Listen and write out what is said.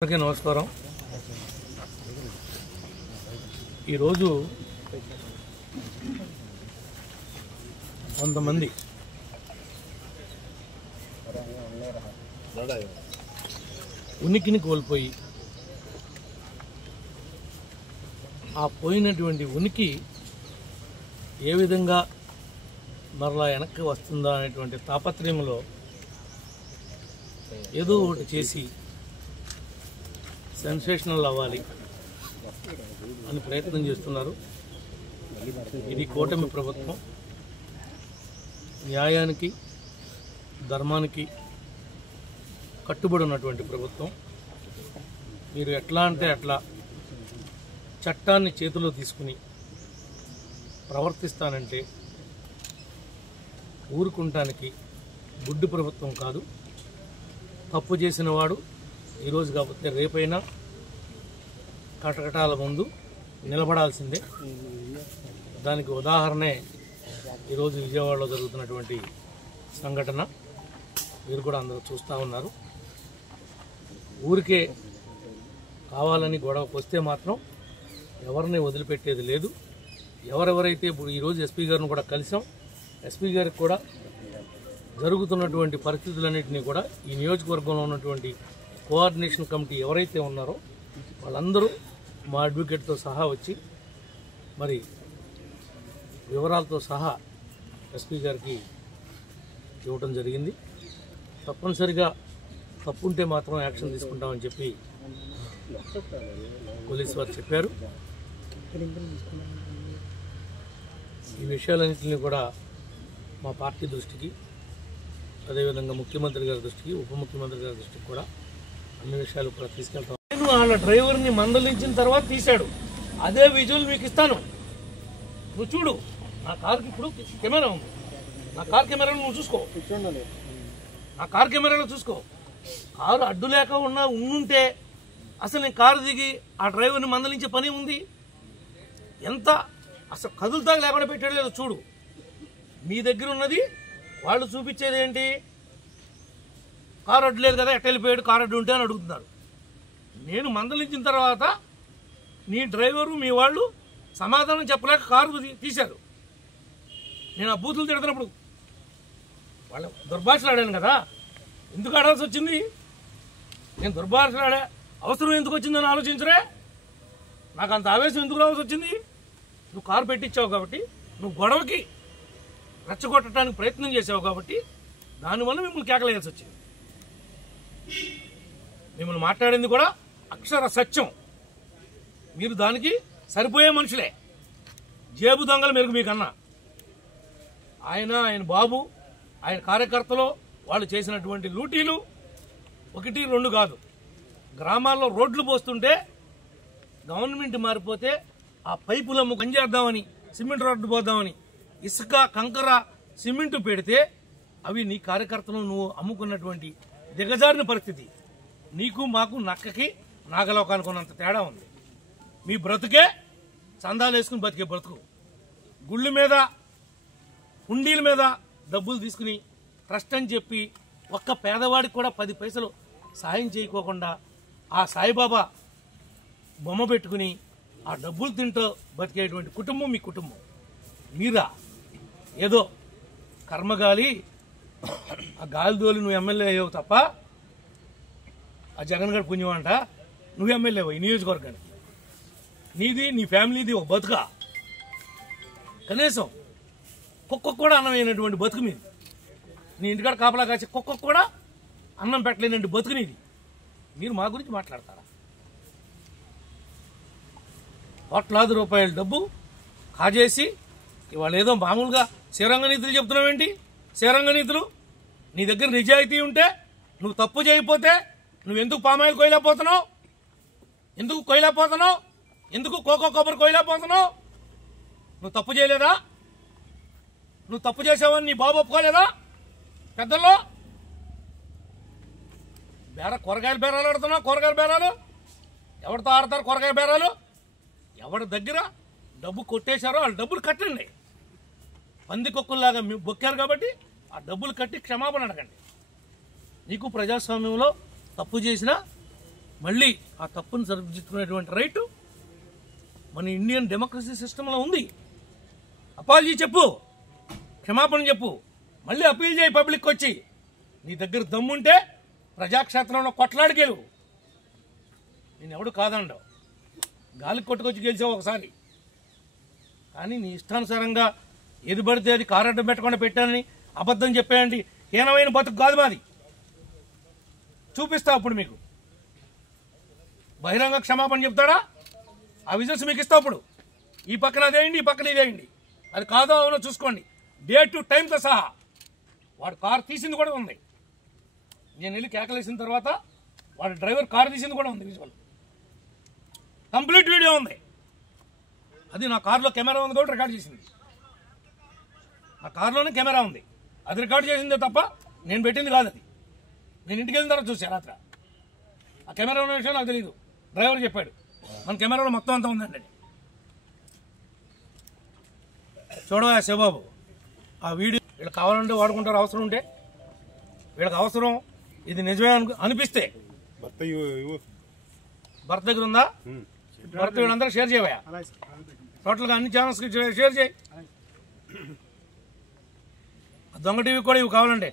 అందరికీ నమస్కారం. ఈరోజు కొంతమంది ఉనికిని కోల్పోయి ఆ పోయినటువంటి ఉనికి ఏ విధంగా మరలా వెనక్కి వస్తుందా అనేటువంటి తాపత్రయంలో ఏదో ఒకటి చేసి సెన్సేషనల్ అవ్వాలి అని ప్రయత్నం చేస్తున్నారు. ఇది కూటమి ప్రభుత్వం న్యాయానికి ధర్మానికి కట్టుబడి ఉన్నటువంటి ప్రభుత్వం. మీరు ఎట్లా అంటే అట్లా చట్టాన్ని చేతిలో తీసుకుని ప్రవర్తిస్తానంటే ఊరుకుంటానికి గుడ్డి ప్రభుత్వం కాదు. తప్పు చేసిన వాడు ఈరోజు కాకపోతే రేపైనా కటకటాల ముందు నిలబడాల్సిందే. దానికి ఉదాహరణే ఈరోజు విజయవాడలో జరుగుతున్నటువంటి సంఘటన. మీరు కూడా అందరూ చూస్తూ ఉన్నారు. ఊరికే కావాలని గొడవకు వస్తే మాత్రం ఎవరిని వదిలిపెట్టేది లేదు. ఎవరెవరైతే ఇప్పుడు ఈరోజు ఎస్పీ గారిని కూడా కలిసాం. ఎస్పీ గారికి కూడా జరుగుతున్నటువంటి పరిస్థితులన్నింటినీ కూడా ఈ నియోజకవర్గంలో ఉన్నటువంటి కోఆర్డినేషన్ కమిటీ ఎవరైతే ఉన్నారో వాళ్ళందరూ మా అడ్వకేట్తో సహా వచ్చి మరి వివరాలతో సహా ఎస్పీ గారికి ఇవ్వటం జరిగింది. తప్పనిసరిగా తప్పుంటే మాత్రం యాక్షన్ తీసుకుంటామని చెప్పి పోలీసు వారు చెప్పారు. ఈ విషయాలన్నింటినీ కూడా మా పార్టీ దృష్టికి, అదేవిధంగా ముఖ్యమంత్రి గారి దృష్టికి, ఉప ముఖ్యమంత్రి గారి దృష్టికి కూడా అన్ని విషయాలు కూడా తీసుకెళ్తాం. నేను వాళ్ళ డ్రైవర్ని మందలించిన తర్వాత తీశాడు. అదే విజువల్ మీకు ఇస్తాను, నువ్వు చూడు. నా కార్కి ఇప్పుడు కెమెరా ఉంది. నా కార్ కెమెరాలో నువ్వు చూసుకో. నా కార్ కెమెరాలో చూసుకో. కారు అడ్డు లేక ఉండుంటే అసలు నేను కారు దిగి ఆ డ్రైవర్ని మందలించే పని ఉంది? ఎంత అసలు కదులుతా లేకుండా పెట్టాడు లేదో చూడు. మీ దగ్గర ఉన్నది వాళ్ళు చూపించేది ఏంటి? కారు అడ్డు లేదు కదా, ఎట్ట వెళ్ళిపోయాడు, కారు అడ్డు ఉంటే అని అడుగుతున్నారు. నేను మందలించిన తర్వాత నీ డ్రైవరు మీ వాళ్ళు సమాధానం చెప్పలేక కారు తీశారు. నేను ఆ బూతులు తిడుతున్నప్పుడు వాళ్ళ దుర్భాషలు ఆడాను కదా, ఎందుకు ఆడాల్సి వచ్చింది? నేను దుర్భాషలు ఆడా అవసరం ఎందుకు వచ్చిందని ఆలోచించరే? నాకు అంత ఆవేశం ఎందుకు రావాల్సి వచ్చింది? నువ్వు కారు పెట్టించావు కాబట్టి, నువ్వు గొడవకి రెచ్చగొట్టడానికి ప్రయత్నం చేసావు కాబట్టి దానివల్ల మిమ్మల్ని కేకలేయాల్సి వచ్చింది. మిమ్మల్ని మాట్లాడింది కూడా అక్షర సత్యం. మీరు దానికి సరిపోయే మనుషులే. జేబు దొంగలు మెరుగు మీకన్నా. ఆయన బాబు, ఆయన కార్యకర్తలు వాళ్ళు చేసినటువంటి లూటీలు 1, 2 కాదు. గ్రామాల్లో రోడ్లు పోస్తుంటే గవర్నమెంట్ మారిపోతే ఆ పైపులమ్ము పనిచేద్దామని, సిమెంట్ రోడ్డు పోద్దామని ఇసుక, కంకర, సిమెంటు పెడితే అవి నీ కార్యకర్తలు నువ్వు అమ్ముకున్నటువంటి దిగజారిన పరిస్థితి. నీకు మాకు నక్కకి నాగలోకానికి ఉన్నంత తేడా ఉంది. మీ బ్రతుకే చందాలు వేసుకుని బతికే బ్రతుకు. గుళ్ళు మీద, హుండీల మీద డబ్బులు తీసుకుని ట్రస్ట్ అని చెప్పి ఒక్క పేదవాడికి కూడా 10 పైసలు సాయం చేయకోకుండా ఆ సాయిబాబా బొమ్మ పెట్టుకుని ఆ డబ్బులు తింటూ బతికేటువంటి కుటుంబం మీ కుటుంబం. మీరా ఏదో కర్మగాలి ఆ గాలిదోలి నువ్వు ఎమ్మెల్యే అయ్యావు తప్ప, ఆ జగన్ గారి పుణ్యం అంట నువ్వు ఎమ్మెల్యే అయ్యావు ఈ నియోజకవర్గానికి. నీది నీ ఫ్యామిలీది ఒక బతుక. కనీసం కుక్కకు కూడా అన్నం అయినటువంటి బతుకు మీది. నీ ఇంటికాడ కాపలా కాసే కుక్కకు కూడా అన్నం పెట్టలేనండి బతుకు నీది. మీరు మా గురించి మాట్లాడతారా? కోట్లాది రూపాయల డబ్బు కాజేసి ఇవాళ ఏదో మామూలుగా శ్రీరంగ నీతులు చెప్తున్నావేంటి? శ్రీరంగ నీతులు నీ దగ్గర నిజాయితీ ఉంటే, నువ్వు తప్పు చేయకపోతే నువ్వెందుకు పామాయిల్ కొయ్యలేకపోతున్నావు? ఎందుకు కొయ్యలేకపోతున్నావు? ఎందుకు కోకో కొబ్బరి కొయ్యలేకపోతున్నావు? నువ్వు తప్పు చేయలేదా? నువ్వు తప్పు చేసావని నీ బాబు ఒప్పుకోలేదా? పెద్దల్లో కూరగాయల బేరాలు ఆడుతున్నావు. కూరగాయల బేరాలు ఎవరితో ఆడతారు? కూరగాయల బేరాలు ఎవరి దగ్గర డబ్బు కొట్టేశారో వాళ్ళ డబ్బులు కట్టండి. పందికొక్కుల్లాగా బొక్కారు కాబట్టి ఆ డబ్బులు కట్టి క్షమాపణ అడగండి. నీకు ప్రజాస్వామ్యంలో తప్పు చేసినా మళ్ళీ ఆ తప్పును సరిదిద్దుకునేటువంటి రైటు మన ఇండియన్ డెమోక్రసీ సిస్టంలో ఉంది. అపాలజీ చెప్పు, క్షమాపణ చెప్పు, మళ్ళీ అప్పీల్ చేయి పబ్లిక్ వచ్చి. నీ దగ్గర దమ్ముంటే ప్రజాక్షేత్రంలో కొట్లాడి గెలువు. నేను ఎవడు కాదండవు, గాలికి కొట్టుకొచ్చి గెలిచావు ఒకసారి. కానీ నీ ఇష్టానుసారంగా ఏది పడితే అది కారడ్డం పెట్టకుండా పెట్టానని అబద్ధం చెప్పేయండి. హీనమైన బతుకు కాదు మాది. చూపిస్తా అప్పుడు మీకు. బహిరంగ క్షమాపణ చెప్తాడా? ఆ విజన్స్ మీకు ఇస్తా. అప్పుడు ఈ పక్కన అదేయండి, ఈ పక్కన ఇదేయండి. అది కాదో అవునో చూసుకోండి. డేట్ టు టైంతో సహా. వాడు కారు తీసింది కూడా ఉంది. నేను వెళ్ళి కేకలేసిన తర్వాత వాడు డ్రైవర్ కారు తీసింది కూడా ఉంది. విజువల్ కంప్లీట్ వీడియో ఉంది. అది నా కారులో కెమెరా ఉంది కూడా రికార్డ్ చేసింది. నా కారులోనే కెమెరా ఉంది. అది రికార్డ్ చేసిందే తప్ప నేను పెట్టింది కాదు. అది నేను ఇంటికి వెళ్ళిన తర్వాత చూసాను రాత్రి. ఆ కెమెరా ఉన్న విషయం నాకు తెలియదు. డ్రైవర్ చెప్పాడు మన కెమెరాలో మొత్తం అంతా ఉందండి. చూడవా శివబాబు, ఆ వీడియో వీళ్ళకి కావాలంటే వాడుకుంటారు. అవసరం ఉంటే వీళ్ళకి అవసరం, ఇది నిజమే అనిపిస్తే. భర్త దగ్గర ఉందా? భర్త వీళ్ళందరూ షేర్ చేయవా? టోటల్గా అన్ని ఛానల్స్కి షేర్ చేయి. దొంగ టీవీ కూడా ఇవి కావాలంటే